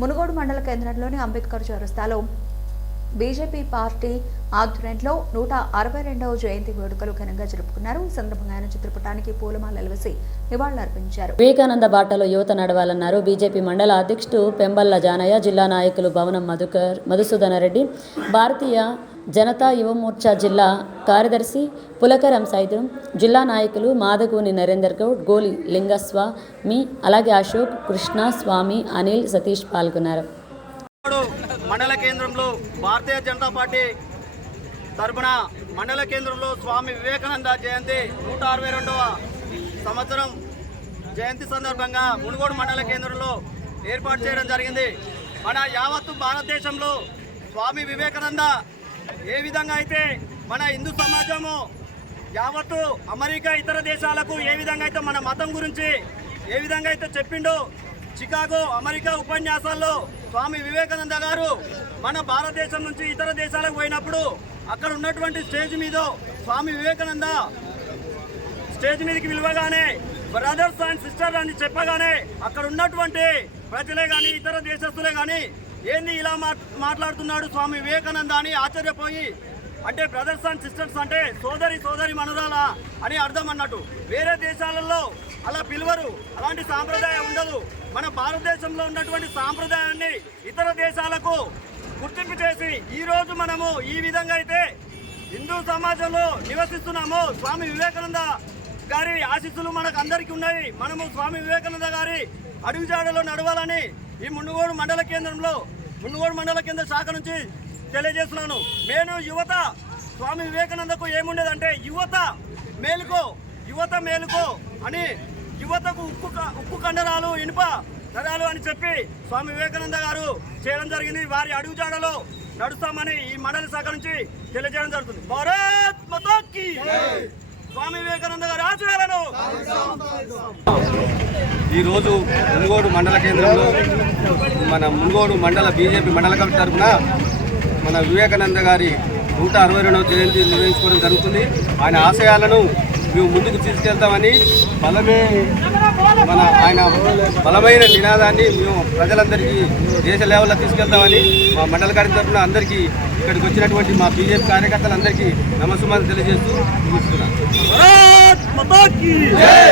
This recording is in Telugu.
మునుగోడు మండల కేంద్రంలోని అంబేద్కర్ చౌరస్తాలో బీజేపీ పార్టీ ఆధ్వర్యంలో నూట అరవై రెండవ జయంతి వేడుకలు ఘనంగా జరుపుకున్నారు. ఈ సందర్భంగా ఆయన చిత్రపటానికి పూలమాలలు వేసి నివాళులర్పించారు. వివేకానంద బాటలో యువత నడవాలన్నారు. బీజేపీ మండల అధ్యక్షుడు పెంబల్ల జానయ్య జిల్లా నాయకులు భవనం మధుకర్ మధుసూదన రెడ్డి భారతీయ జనతా యువమోర్చా జిల్లా కార్యదర్శి పులకరం సైతం జిల్లా నాయకులు మాదగూని నరేందర్ గౌడ్ గోలి లింగస్వామి అలాగే అశోక్ కృష్ణ స్వామి అనిల్ సతీష్ పాల్గొన్నారు. మండల కేంద్రంలో భారతీయ జనతా పార్టీ తరపున మండల కేంద్రంలో స్వామి వివేకానంద జయంతి నూట అరవై రెండవ సంవత్సరం జయంతి సందర్భంగా మునుగోడు మండల కేంద్రంలో ఏర్పాటు చేయడం జరిగింది. మన యావత్తు భారతదేశంలో స్వామి వివేకానంద ఏ విధంగా అయితే మన హిందూ సమాజము యావత్తు అమెరికా ఇతర దేశాలకు ఏ విధంగా అయితే మన మతం గురించి ఏ విధంగా అయితే చెప్పిండో చికాగో అమెరికా ఉపన్యాసాల్లో స్వామి వివేకానంద గారు మన భారతదేశం నుంచి ఇతర దేశాలకు పోయినప్పుడు అక్కడ ఉన్నటువంటి స్టేజ్ మీద స్వామి వివేకానంద స్టేజ్ మీదకి పిలవగానే బ్రదర్స్ అండ్ సిస్టర్ అని చెప్పగానే అక్కడ ఉన్నటువంటి ప్రజలే కానీ ఇతర దేశస్తులే కానీ ఏంది ఇలా మా మాట్లాడుతున్నాడు స్వామి వివేకానంద అని ఆశ్చర్యపోయి అంటే బ్రదర్స్ అండ్ సిస్టర్స్ అంటే సోదరి సోదరి మనురాల అని అర్థం అన్నట్టు. వేరే దేశాలలో అలా పిలువరు అలాంటి సాంప్రదాయం ఉండదు. మన భారతదేశంలో ఉన్నటువంటి సాంప్రదాయాన్ని ఇతర దేశాలకు గుర్తింపు చేసి ఈరోజు మనము ఈ విధంగా అయితే హిందూ సమాజంలో నివసిస్తున్నాము స్వామి వివేకానంద గారి ఆశీస్సులు మనకు అందరికీ ఉన్నాయి. మనము స్వామి వివేకానంద గారి అడుగుజాడలో నడవాలని ఈ ముండుగోడు మండల కేంద్రంలో మునుగోడు మండల కేంద్ర శాఖ నుంచి తెలియజేస్తున్నాను. నేను యువత స్వామి వివేకానందకు ఏముండేదంటే యువత మేలుకో యువత మేలుకో అని యువతకు ఉక్కు క- ఉక్కు కండరాలు ఇనుప నరాలు అని చెప్పి స్వామి వివేకానంద గారు చేయడం జరిగింది. వారి అడుగుజాడలో నడుస్తామని ఈ మండల శాఖ నుంచి తెలియజేయడం జరుగుతుంది. భారత్ మతాకి స్వామి వివేకానంద గారి ఆశయాలను ఈరోజు మునుగోడు మండల కేంద్రంలో మన మునుగోడు మండల బీజేపీ మండల కమిటీ తరఫున మన వివేకానంద గారి నూట అరవై రెండవ జయంతి నిర్వహించుకోవడం జరుగుతుంది. ఆయన ఆశయాలను మేము ముందుకు తీసుకెళ్తామని బలమే మన ఆయన బలమైన నినాదాన్ని మేము ప్రజలందరికీ దేశ లెవెల్లో తీసుకెళ్తామని మా మండల గారి తరఫున అందరికీ ఇక్కడికి వచ్చినటువంటి మా బీజేపీ కార్యకర్తలందరికీ నమస్సుమాలు తెలియజేస్తూ ముగిస్తున్నాను.